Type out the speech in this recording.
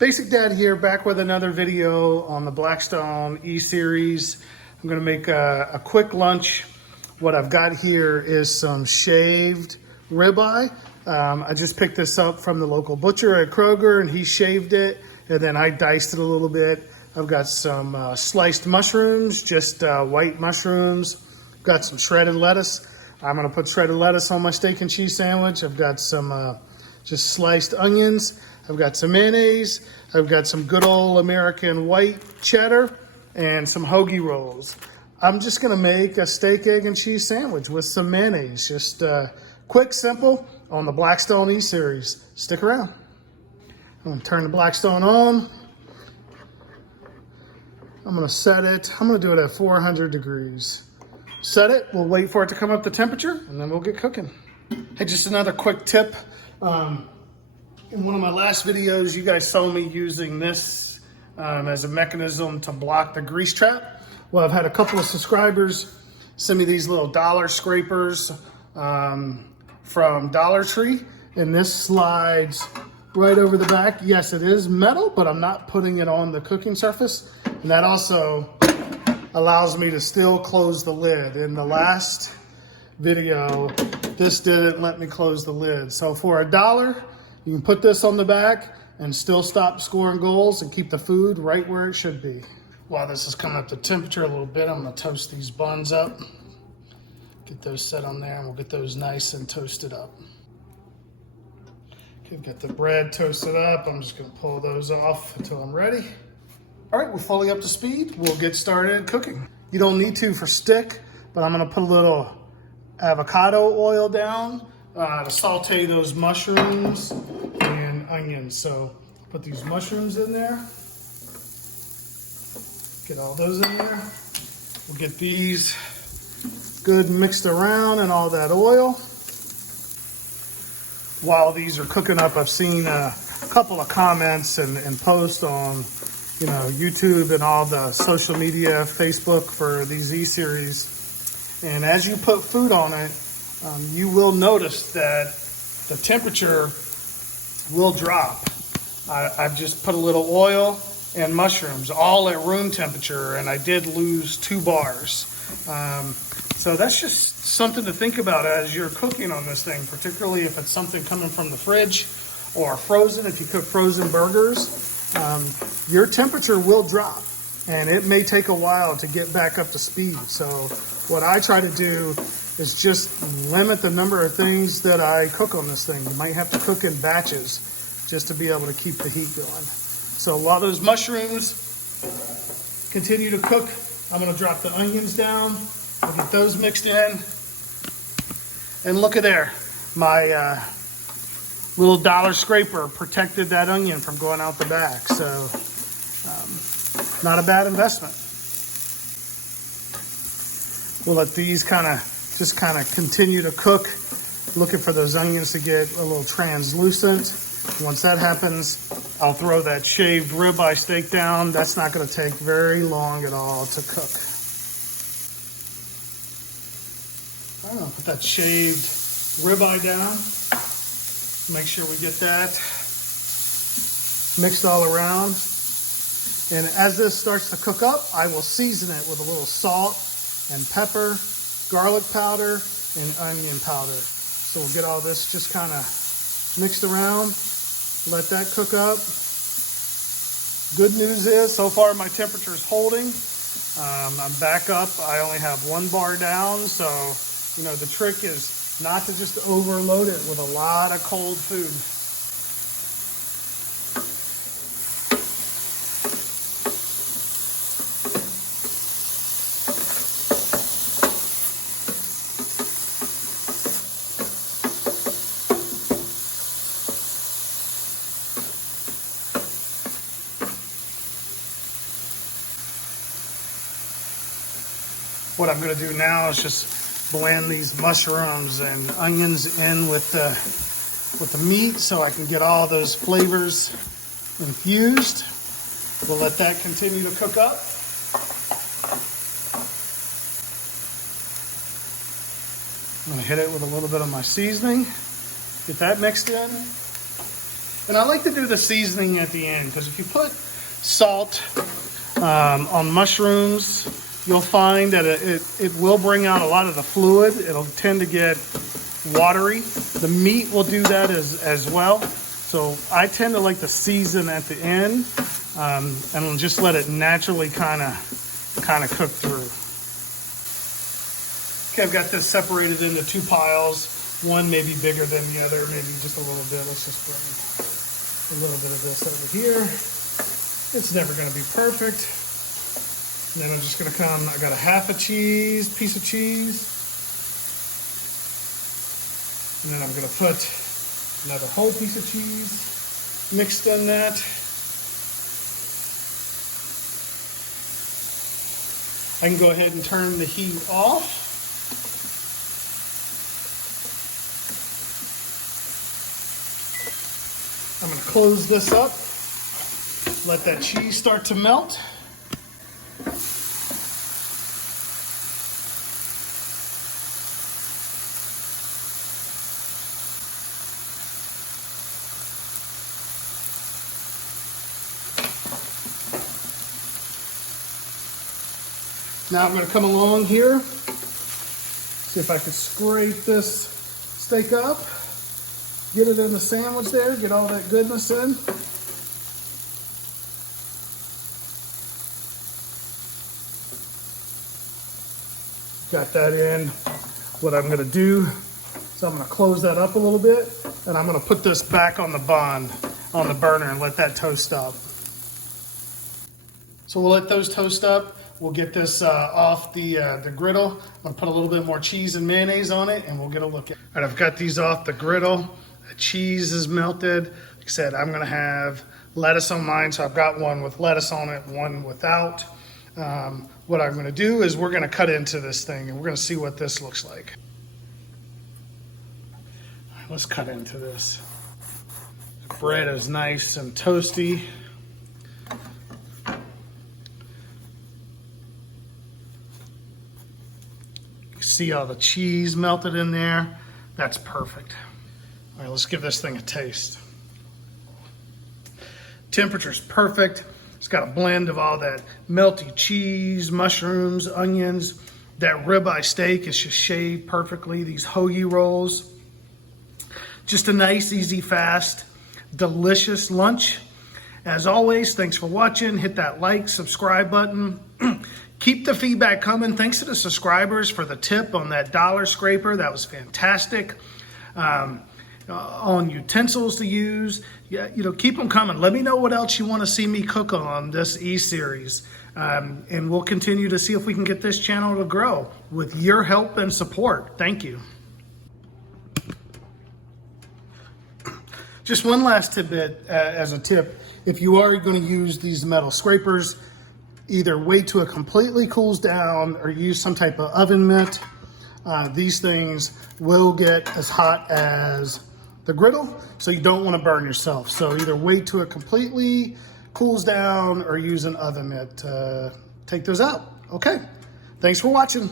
Basic Dad here, back with another video on the Blackstone E-Series. I'm gonna make a quick lunch. What I've got here is some shaved ribeye. I just picked this up from the local butcher at Kroger and he shaved it and then I diced it a little bit. I've got some sliced mushrooms, just white mushrooms. Got some shredded lettuce. I'm gonna put shredded lettuce on my steak and cheese sandwich. I've got some just sliced onions. I've got some mayonnaise. I've got some good old American white cheddar and some hoagie rolls. I'm just gonna make a steak, egg, and cheese sandwich with some mayonnaise. Just quick, simple on the Blackstone E-Series. Stick around. I'm gonna turn the Blackstone on. I'm gonna set it, I'm gonna do it at 400 degrees. Set it, we'll wait for it to come up to temperature and then we'll get cooking. Hey, just another quick tip. In one of my last videos, you guys saw me using this as a mechanism to block the grease trap. Well, I've had a couple of subscribers send me these little dollar scrapers from Dollar Tree, and this slides right over the back. Yes, it is metal, but I'm not putting it on the cooking surface. And that also allows me to still close the lid. In the last video, this didn't let me close the lid. So for $1, you can put this on the back and still stop scoring goals and keep the food right where it should be. While this is coming up to temperature a little bit, I'm gonna toast these buns up. Get those set on there and we'll get those nice and toasted up. Okay, get the bread toasted up. I'm just gonna pull those off until I'm ready. All right, we're fully up to speed. We'll get started cooking. You don't need to for stick, but I'm gonna put a little avocado oil down to saute those mushrooms and onions. So put these mushrooms in there. Get all those in there. We'll get these good mixed around in all that oil. While these are cooking up, I've seen a couple of comments and posts on YouTube and all the social media, Facebook for these E-Series. And as you put food on it, you will notice that the temperature will drop. I've just put a little oil and mushrooms all at room temperature, and I did lose 2 bars. So that's just something to think about as you're cooking on this thing, particularly if it's something coming from the fridge or frozen. If you cook frozen burgers, your temperature will drop and it may take a while to get back up to speed. So what I try to do is just limit the number of things that I cook on this thing. You might have to cook in batches just to be able to keep the heat going. So while those mushrooms continue to cook, I'm gonna drop the onions down. I'll get those mixed in. And look at there, my little dollar scraper protected that onion from going out the back. So not a bad investment. We'll let these just continue to cook, looking for those onions to get a little translucent. Once that happens, I'll throw that shaved ribeye steak down. That's not gonna take very long at all to cook. I'm gonna put that shaved ribeye down. Make sure we get that mixed all around. And as this starts to cook up, I will season it with a little salt and pepper, garlic powder, and onion powder. So we'll get all this just kind of mixed around, let that cook up. Good news is, so far my temperature is holding. I'm back up, I only have 1 bar down, so the trick is not to just overload it with a lot of cold food. What I'm going to do now is just blend these mushrooms and onions in with the meat so I can get all those flavors infused. We'll let that continue to cook up. I'm going to hit it with a little bit of my seasoning, get that mixed in. And I like to do the seasoning at the end, because if you put salt on mushrooms, you'll find that it will bring out a lot of the fluid. It'll tend to get watery. The meat will do that as well. So I tend to like to season at the end, and just let it naturally kind of cook through. Okay, I've got this separated into 2 piles. One maybe bigger than the other, maybe just a little bit. Let's just bring a little bit of this over here. It's never going to be perfect. And then I'm just going to come, I got a piece of cheese. And then I'm going to put another whole piece of cheese mixed in that. I can go ahead and turn the heat off. I'm going to close this up, let that cheese start to melt. Now I'm going to come along here, see if I can scrape this steak up. Get it in the sandwich there, get all that goodness in. Got that in. What I'm gonna do is I'm gonna close that up a little bit, and I'm gonna put this back on the burner and let that toast up. So we'll let those toast up. We'll get this off the griddle. I'm gonna put a little bit more cheese and mayonnaise on it, and we'll get a look at it. All right, I've got these off the griddle. The cheese is melted. Like I said, I'm gonna have lettuce on mine, so I've got one with lettuce on it, one without. What I'm gonna do is we're gonna cut into this thing, and we're gonna see what this looks like. All right, let's cut into this. The bread is nice and toasty. You see all the cheese melted in there. That's perfect. All right, let's give this thing a taste. Temperature's perfect. It's got a blend of all that melty cheese, mushrooms, onions. That ribeye steak is just shaved perfectly. These hoagie rolls. Just a nice, easy, fast, delicious lunch. As always, thanks for watching. Hit that like, subscribe button. Keep the feedback coming. Thanks to the subscribers for the tip on that dollar scraper. That was fantastic. On utensils to use, yeah, keep them coming. Let me know what else you want to see me cook on this E-Series. And we'll continue to see if we can get this channel to grow with your help and support. Thank you. Just one last tidbit as a tip. If you are going to use these metal scrapers, either wait till it completely cools down or use some type of oven mitt. These things will get as hot as the griddle, so you don't want to burn yourself. So either wait till it completely cools down or use an oven mitt to take those out. Okay, thanks for watching.